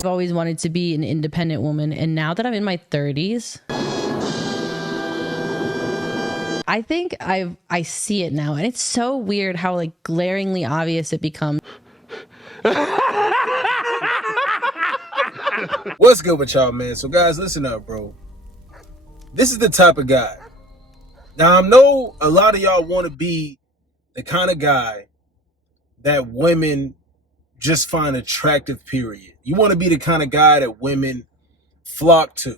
I've always wanted to be an independent woman, and now that I'm in my 30s, I think I see it now, and it's so weird how like glaringly obvious it becomes. What's good with y'all, man? So guys, listen up, bro. This is the type of guy. Now I know a lot of y'all want to be the kind of guy that women just find attractive, period. You want to be the kind of guy that women flock to.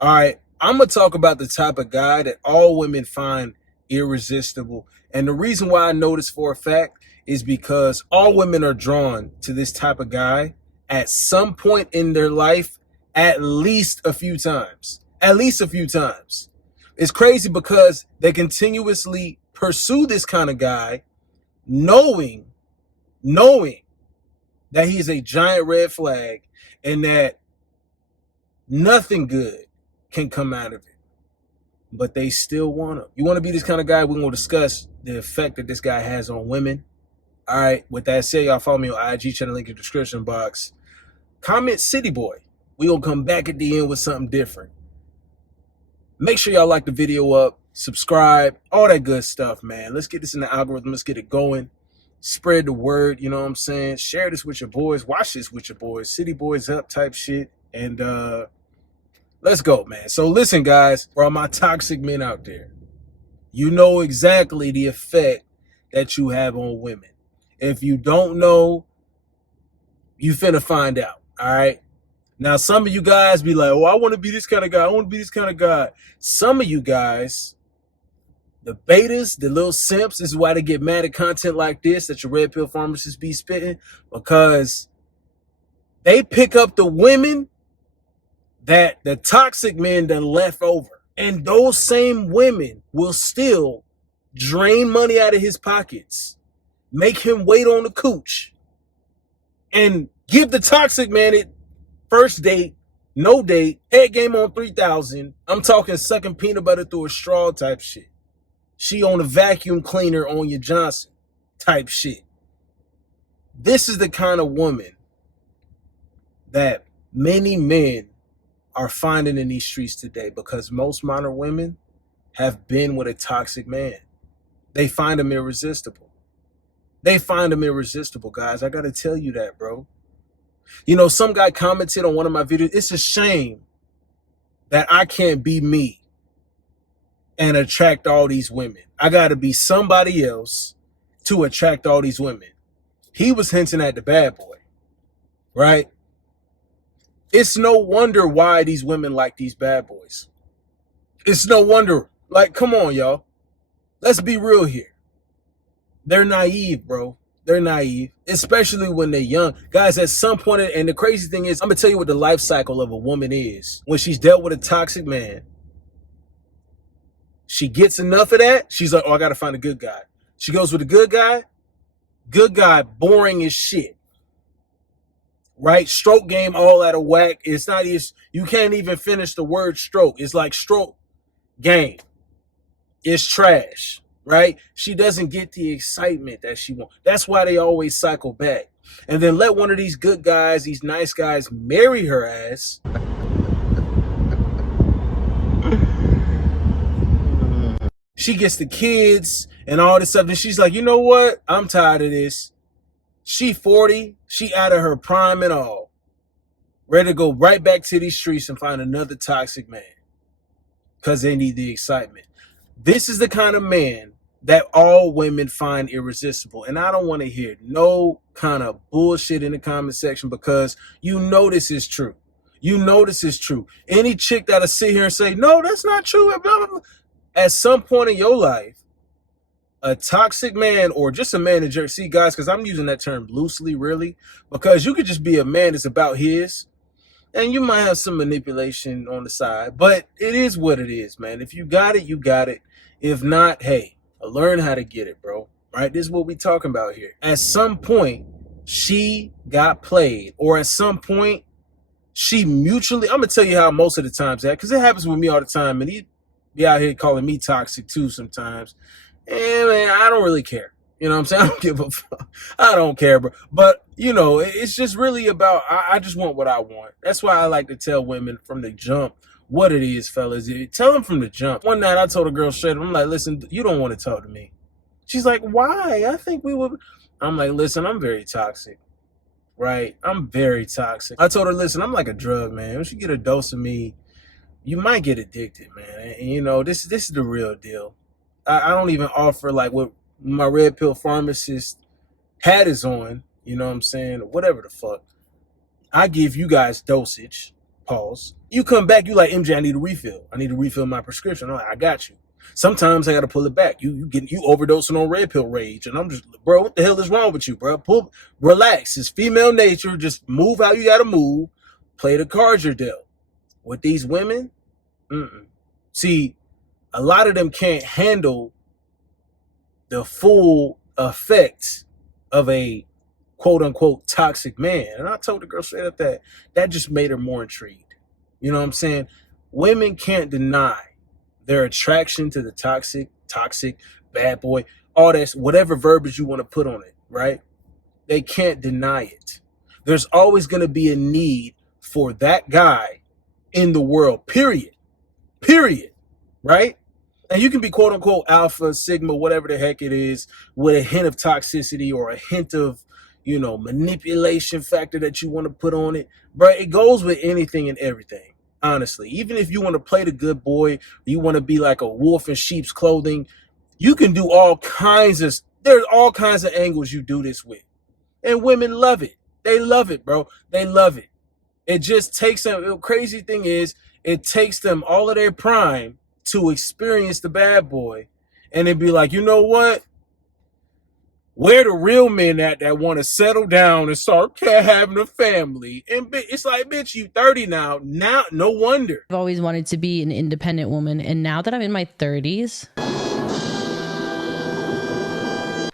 All right, I'm going to talk about the type of guy that all women find irresistible. And the reason why I know this for a fact is because all women are drawn to this type of guy at some point in their life, at least a few times. At least a few times. It's crazy because they continuously pursue this kind of guy, knowing that he is a giant red flag and that nothing good can come out of it. But they still want him. You want to be this kind of guy? We're going to discuss the effect that this guy has on women. All right. With that said, y'all follow me on IG, channel link in the description box. Comment City Boy. We're going to come back at the end with something different. Make sure y'all like the video up, subscribe, all that good stuff, man. Let's get this in the algorithm. Let's get it going. Spread the word, you know what I'm saying? Share this with your boys. Watch this with your boys. City Boys up type shit. And let's go, man. So listen, guys, for all my toxic men out there, you know exactly the effect that you have on women. If you don't know, you finna find out, all right? Now, some of you guys be like, oh, I want to be this kind of guy. I want to be this kind of guy. Some of you guys, the betas, the little simps, this is why they get mad at content like this that your red pill pharmacists be spitting, because they pick up the women that the toxic men done left over. And those same women will still drain money out of his pockets, make him wait on the cooch, and give the toxic man it first date, no date, head game on 3,000. I'm talking sucking peanut butter through a straw type shit. She on a vacuum cleaner on your Johnson type shit. This is the kind of woman that many men are finding in these streets today, because most modern women have been with a toxic man. They find him irresistible. They find him irresistible, guys. I got to tell you that, bro. You know, some guy commented on one of my videos, it's a shame that I can't be me and attract all these women. I got to be somebody else to attract all these women. He was hinting at the bad boy, right? It's no wonder why these women like these bad boys. It's no wonder. Like, come on, y'all. Let's be real here. They're naive, bro. They're naive, especially when they're young. Guys, at some point, and the crazy thing is, I'm going to tell you what the life cycle of a woman is. When she's dealt with a toxic man, she gets enough of that. She's like, oh, I got to find a good guy. She goes with a good guy, boring as shit. Right? Stroke game all out of whack. It's not even, you can't even finish the word stroke. It's like stroke game. It's trash. Right? She doesn't get the excitement that she wants. That's why they always cycle back. And then let one of these good guys, these nice guys, marry her ass. She gets the kids and all this stuff. And she's like, you know what? I'm tired of this. She 40. She out of her prime and all. Ready to go right back to these streets and find another toxic man. Because they need the excitement. This is the kind of man that all women find irresistible. And I don't want to hear no kind of bullshit in the comment section, because you know this is true. You know this is true. Any chick that'll sit here and say, no, that's not true. At some point in your life, a toxic man, or just a man in jerk. See, guys, because I'm using that term loosely, really, because you could just be a man that's about his, and you might have some manipulation on the side, but it is what it is, man. If you got it, you got it. If not, hey, learn how to get it, bro. Right? This is what we talking about here. At some point, she got played, or at some point, she mutually, I'm going to tell you how most of the times that, because it happens with me all the time, and he be out here calling me toxic too sometimes. And man, I don't really care. You know what I'm saying? I don't give a fuck. I don't care, bro. But It's just really about, I just want what I want. That's why I like to tell women from the jump what it is, fellas. Tell them from the jump. One night I told a girl straight up, I'm like, listen, you don't want to talk to me. She's like, why? I think we would. I'm like, listen, I'm very toxic, right? I'm very toxic. I told her, listen, I'm like a drug, man. Once you get a dose of me, you might get addicted, man. And this is the real deal. I don't even offer like what my red pill pharmacist hat is on, you know what I'm saying? Whatever the fuck. I give you guys dosage. Pause. You come back, you like, MJ, I need a refill. I need to refill my prescription. I'm like, I got you. Sometimes I gotta pull it back. You overdosing on red pill rage. And I'm just, bro, what the hell is wrong with you, bro? Relax. It's female nature. Just move how you gotta move. Play the cards you're dealt. With these women, see, a lot of them can't handle the full effect of a quote unquote toxic man. And I told the girl straight up that just made her more intrigued. You know what I'm saying? Women can't deny their attraction to the toxic, bad boy, all that, whatever verbiage you want to put on it, right? They can't deny it. There's always going to be a need for that guy in the world, period, right? And you can be quote unquote alpha, sigma, whatever the heck it is, with a hint of toxicity or a hint of, manipulation factor that you want to put on it. But it goes with anything and everything, honestly. Even if you want to play the good boy, you want to be like a wolf in sheep's clothing, you can do there's all kinds of angles you do this with. And women love it. They love it, bro. They love it. It just takes them, the crazy thing is, it takes them all of their prime to experience the bad boy, and then be like, you know what? Where the real men that want to settle down and start having a family? And it's like, bitch, you 30 now. Now, no wonder. I've always wanted to be an independent woman, and now that I'm in my 30s,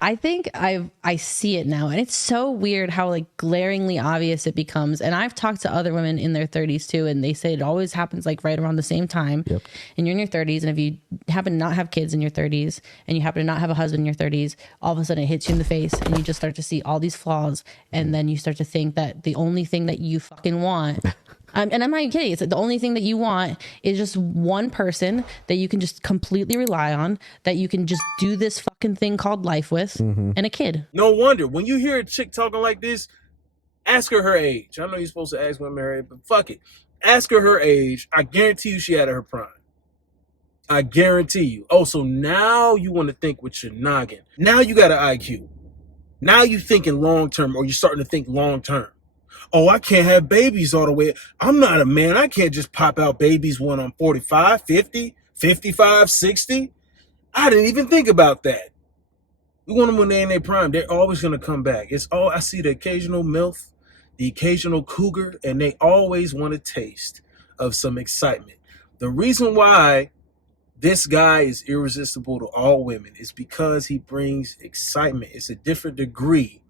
I think I see it now, and it's so weird how like glaringly obvious it becomes. And I've talked to other women in their 30s too, and they say it always happens like right around the same time. Yep. And you're in your 30s, and if you happen to not have kids in your 30s, and you happen to not have a husband in your 30s, all of a sudden it hits you in the face, and you just start to see all these flaws, and then you start to think that the only thing that you fucking want. And I'm not even kidding. It's like the only thing that you want is just one person that you can just completely rely on, that you can just do this fucking thing called life with, and a kid. No wonder. When you hear a chick talking like this, ask her age. I know you're supposed to ask women her age, but fuck it. Ask her age. I guarantee you she had her prime. I guarantee you. Oh, so now you want to think with your noggin. Now you got an IQ. Now you thinking long term, or you're starting to think long term. Oh, I can't have babies all the way. I'm not a man. I can't just pop out babies when I'm 45, 50, 55, 60. I didn't even think about that. We want them when they're in their prime. They're always going to come back. I see the occasional MILF, the occasional cougar, and they always want a taste of some excitement. The reason why this guy is irresistible to all women is because he brings excitement. It's a different degree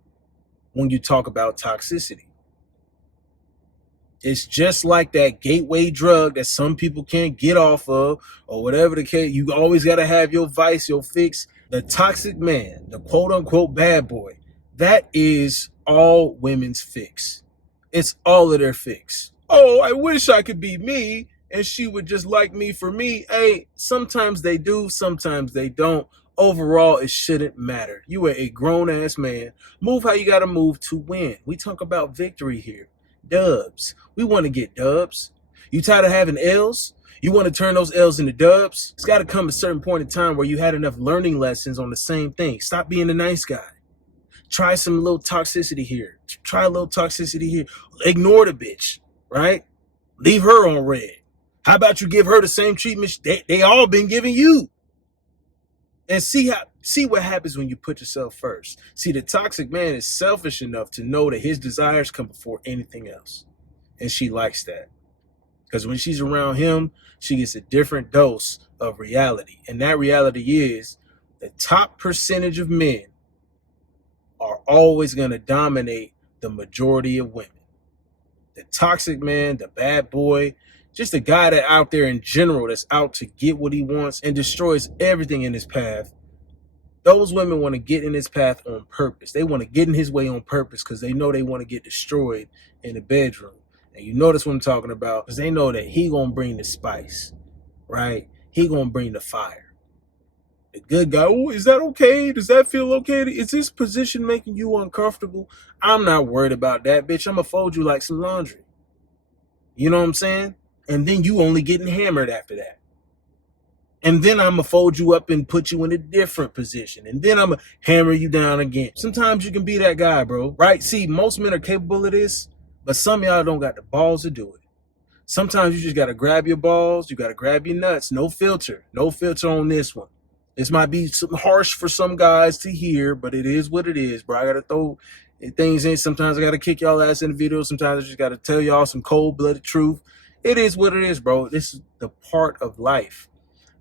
when you talk about toxicity. It's just like that gateway drug that some people can't get off of, or whatever the case. You always got to have your vice, your fix. The toxic man, the quote unquote bad boy, that is all women's fix. It's all of their fix. Oh, I wish I could be me and she would just like me for me. Hey, sometimes they do, sometimes they don't. Overall, it shouldn't matter. You are a grown ass man. Move how you got to move to win. We talk about victory here. Dubs. We want to get dubs. You tired of having L's? You want to turn those L's into dubs? It's got to come a certain point in time where you had enough learning lessons on the same thing. Stop being the nice guy. Try some little toxicity here. Try a little toxicity here. Ignore the bitch, right? Leave her on red. How about you give her the same treatment they all been giving you? And see what happens when you put yourself first. See, the toxic man is selfish enough to know that his desires come before anything else. And she likes that. Because when she's around him, she gets a different dose of reality. And that reality is the top percentage of men are always going to dominate the majority of women. The toxic man, the bad boy, just a guy that out there in general that's out to get what he wants and destroys everything in his path. Those women want to get in his path on purpose. They want to get in his way on purpose because they know they want to get destroyed in the bedroom. And you notice what I'm talking about, because they know that he gonna bring the spice, right? He gonna bring the fire. The good guy, oh, is that okay? Does that feel okay? Is this position making you uncomfortable? I'm not worried about that, bitch. I'm gonna fold you like some laundry. You know what I'm saying? And then you only getting hammered after that. And then I'm gonna fold you up and put you in a different position. And then I'm gonna hammer you down again. Sometimes you can be that guy, bro, right? See, most men are capable of this, but some of y'all don't got the balls to do it. Sometimes you just gotta grab your balls, you gotta grab your nuts. No filter on this one. This might be some harsh for some guys to hear, but it is what it is, bro. I gotta throw things in. Sometimes I gotta kick y'all ass in the video. Sometimes I just gotta tell y'all some cold-blooded truth. It is what it is, bro. This is the part of life.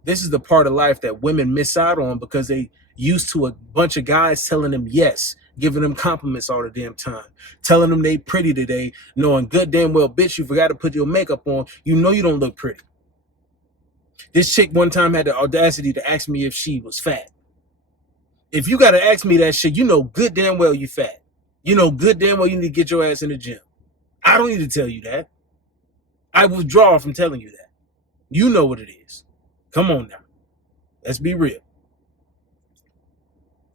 This is the part of life that women miss out on because they used to a bunch of guys telling them yes, giving them compliments all the damn time, telling them they pretty today, knowing good damn well, bitch, you forgot to put your makeup on. You know you don't look pretty. This chick one time had the audacity to ask me if she was fat. If you got to ask me that shit, you know good damn well you fat. You know good damn well you need to get your ass in the gym. I don't need to tell you that. I withdraw from telling you that. You know what it is. Come on now. Let's be real.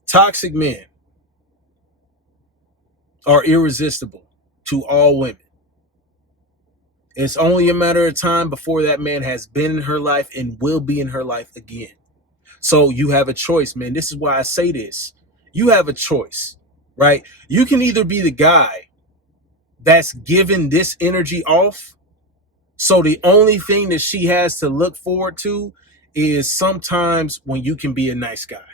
Toxic men are irresistible to all women. It's only a matter of time before that man has been in her life and will be in her life again. So you have a choice, man. This is why I say this. You have a choice, right? You can either be the guy that's giving this energy off, so the only thing that she has to look forward to is sometimes when you can be a nice guy,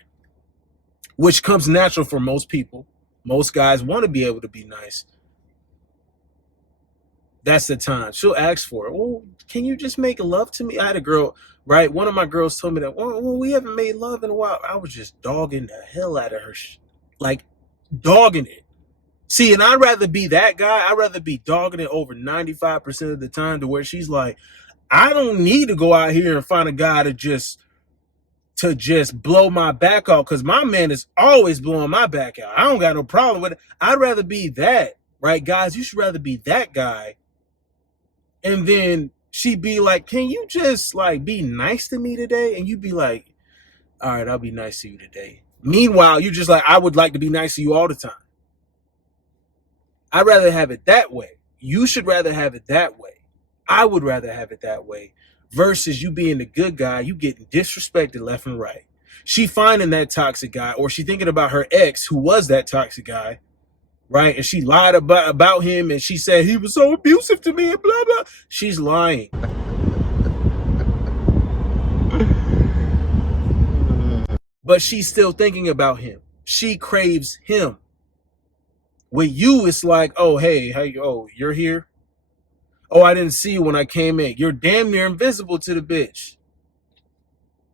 which comes natural for most people. Most guys want to be able to be nice. That's the time. She'll ask for it. Well, can you just make love to me? I had a girl, right? One of my girls told me that, well, we haven't made love in a while. I was just dogging the hell out of her. Like, dogging it. See, and I'd rather be that guy. I'd rather be dogging it over 95% of the time to where she's like, I don't need to go out here and find a guy to just blow my back out, because my man is always blowing my back out. I don't got no problem with it. I'd rather be that, right? Guys, you should rather be that guy. And then she'd be like, can you just like be nice to me today? And you'd be like, all right, I'll be nice to you today. Meanwhile, you're just like, I would like to be nice to you all the time. I'd rather have it that way. You should rather have it that way. I would rather have it that way versus you being the good guy, you getting disrespected left and right. She finding that toxic guy, or she thinking about her ex who was that toxic guy, right? And she lied about him, and she said he was so abusive to me and blah, blah. She's lying. But she's still thinking about him. She craves him. With you, it's like, oh, hey, oh, you're here? Oh, I didn't see you when I came in. You're damn near invisible to the bitch.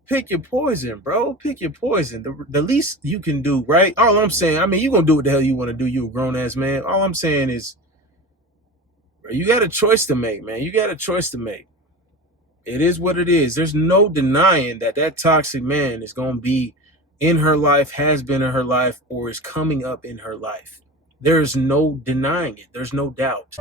Pick your poison, bro. Pick your poison. The least you can do, right? All I'm saying, I mean, you're going to do what the hell you want to do. You a grown-ass man. All I'm saying is, bro, you got a choice to make, man. You got a choice to make. It is what it is. There's no denying that that toxic man is going to be in her life, has been in her life, or is coming up in her life. There's no denying it. There's no doubt.